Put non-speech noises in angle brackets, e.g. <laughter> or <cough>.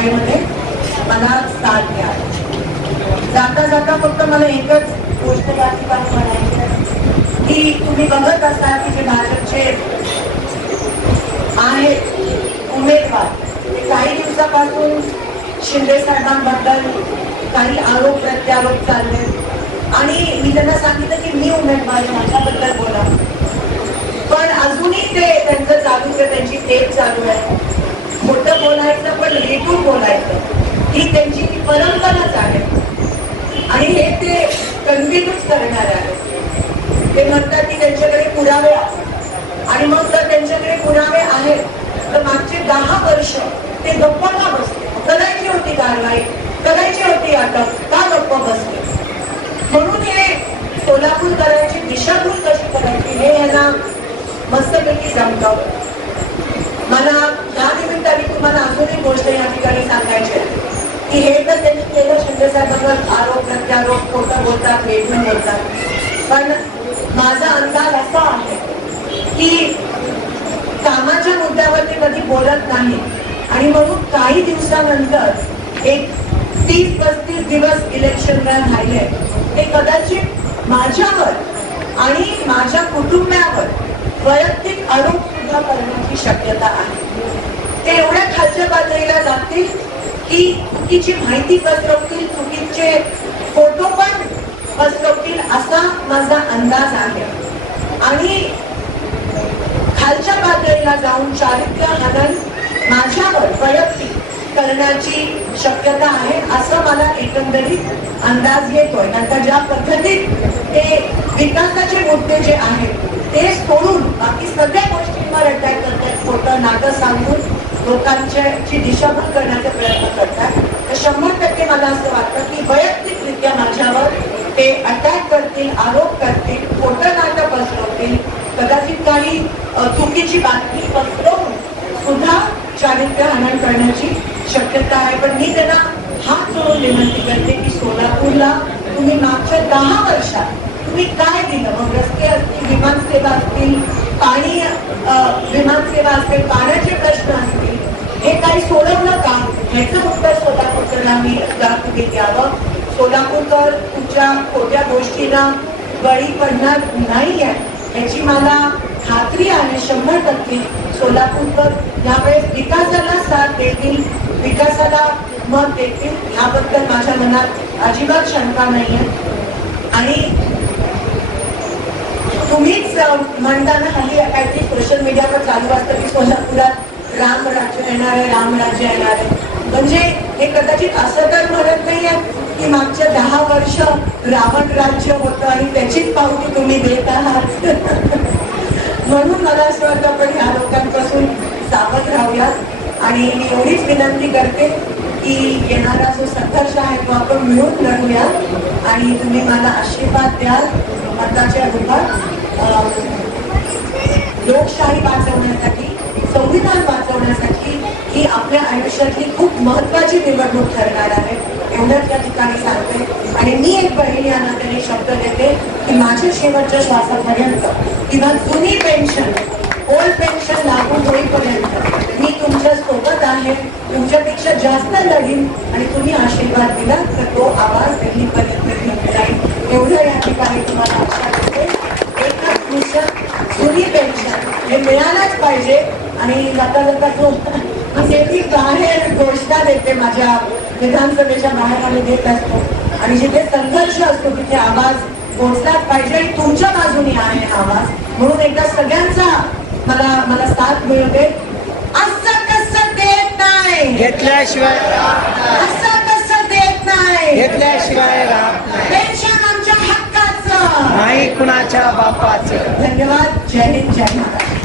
शाळेमध्ये मला साथ द्या जाता जाता फक्त मला एकच गोष्ट या ठिकाणी म्हणायची की तुम्ही बघत असता की जे भाजपचे आहेत उमेदवार काही दिवसापासून शिंदे साहेबांबद्दल काही आरोप प्रत्यारोप चालले आणि मी त्यांना सांगितलं की मी उमेदवार माझ्याबद्दल बोला पण अजूनही ते त्यांचं चालू आहे त्यांची टेप चालू आहे मोठं बोलायचं पण उठून बोलायचं ही त्यांची परंपराच आहे आणि हे ते कंटिन्यूच करणार आहेत ते म्हणतात की त्यांच्याकडे पुरावे आणि मग जर त्यांच्याकडे पुरावे आहेत तर मागचे दहा वर्ष ते गप्प का बसते करायची होती कारवाई करायची होती अटक का गप्प बसली म्हणून हे सोलापूर करायची दिशाभूल कशी करायची हे यांना मस्तपैकी जमतं ठिकाणी सांगायचे की हे तर त्यांनी केलं शिंदेसाहेबांवर आरोप प्रत्यारोप खोटं बोलतात वेगळं बोलतात पण माझा अंदाज असा आहे की कामाच्या मुद्द्यावर ते कधी बोलत नाही आणि म्हणून काही दिवसानंतर एक तीस पस्तीस दिवस इलेक्शन रॅन राहिले ते कदाचित माझ्यावर आणि माझ्या कुटुंबावर वैयक्तिक आरोप सुद्धा करण्याची शक्यता आहे ते एवढ्या खालच्या पातळीला जातील की चुकीची माहिती पसरवतील चुकीचे फोटो पण पसरवतील असा माझा अंदाज आहे आणि खालच्या पातळीला जाऊन चारित्र्य हनन माझ्यावर वैयक्तिक करण्याची शक्यता आहे असं मला एकंदरीत अंदाज घेतोय आता ज्या पद्धतीत ते विकासाचे मुद्दे जे आहेत ते सोडून बाकी सगळ्या गोष्टींवर अटॅक करतात खोटं नाटक सांगून लोकांची दिशाभूल करण्याचा प्रयत्न करतात तर शंभर टक्के मला असं वाटतं की वैयक्तिकरित्या माझ्यावर ते अटॅक करतील आरोप करतील खोटं नाटक कदाचित काही चुकीची बातमी पसरवून सुद्धा चारित्र्य हनन करण्याची शक्यता आहे पण मी त्यांना हात जोडून विनंती करते की सोलापूरला तुम्ही मागच्या दहा वर्षात तुम्ही काय दिलं मग रस्ते असतील विमानसेवा असतील पाणी विमानसेवा असेल कारण त्यांना मी जास्त घेत यावं सोलापूरकर तुमच्या खोट्या गोष्टीला बळी पडणार नाही आहे याची मला खात्री आहे शंभर टक्के सोलापूरकर यावेळेस विकासाला साथ देतील विकासाला मत देतील ह्याबद्दल माझ्या मनात अजिबात शंका नाही आहे आणि तुम्हीच म्हणताना हल्ली काहीतरी सोशल मीडियावर चालू असतं की सोलापुरात राम राज्य येणार आहे राम राज्य येणार आहे म्हणजे हे कदाचित असं तर म्हणत नाही की मागच्या दहा वर्ष रावण राज्य होतं आणि त्याचीच पावती तुम्ही देत आहात <laughs> म्हणून मला असं वाटतं आपण ह्या लोकांपासून सावध राहूया आणि मी एवढीच विनंती करते की येणारा जो संघर्ष आहे तो आपण मिळून लढूया आणि तुम्ही मला आशीर्वाद द्याल मताच्या रूपात लोकशाही वाचवण्यासाठी संविधान वाचवण्यासाठी आयुष्यातली खूप महत्वाची निवडणूक ठरणार आहे एवढंच या ठिकाणी सांगते आणि मी एक बहीण या नात्याने शब्द देते की माझ्या शेवटच्या श्वासापर्यंत किंवा जुनी पेन्शन ओल्ड पेन्शन लागू होईपर्यंत मी तुमच्या सोबत आहे तुमच्यापेक्षा जास्त लढीन आणि तुम्ही आशीर्वाद दिला तर तो आवाज त्यांनी जाईल एवढं या ठिकाणी तुम्हाला आशा देते जुनी पेन्शन हे मिळालंच पाहिजे आणि जाता जाता तो म्हणजे ती बाहेर घोषणा देते माझ्या विधानसभेच्या बाहेर आम्ही देत असतो आणि जिथे संघर्ष असतो तिथे आवाज पोहोचलाच पाहिजे आणि तुमच्या बाजूनी आहे आवाज म्हणून एकदा सगळ्यांचा मला मला साथ मिळते असं कसं देत नाही घेतल्याशिवाय असं कसं देत नाही घेतल्याशिवाय पेन्शन आमच्या हक्काचं नाही कुणाच्या बापाचं धन्यवाद जय हिंद जय महाराष्ट्र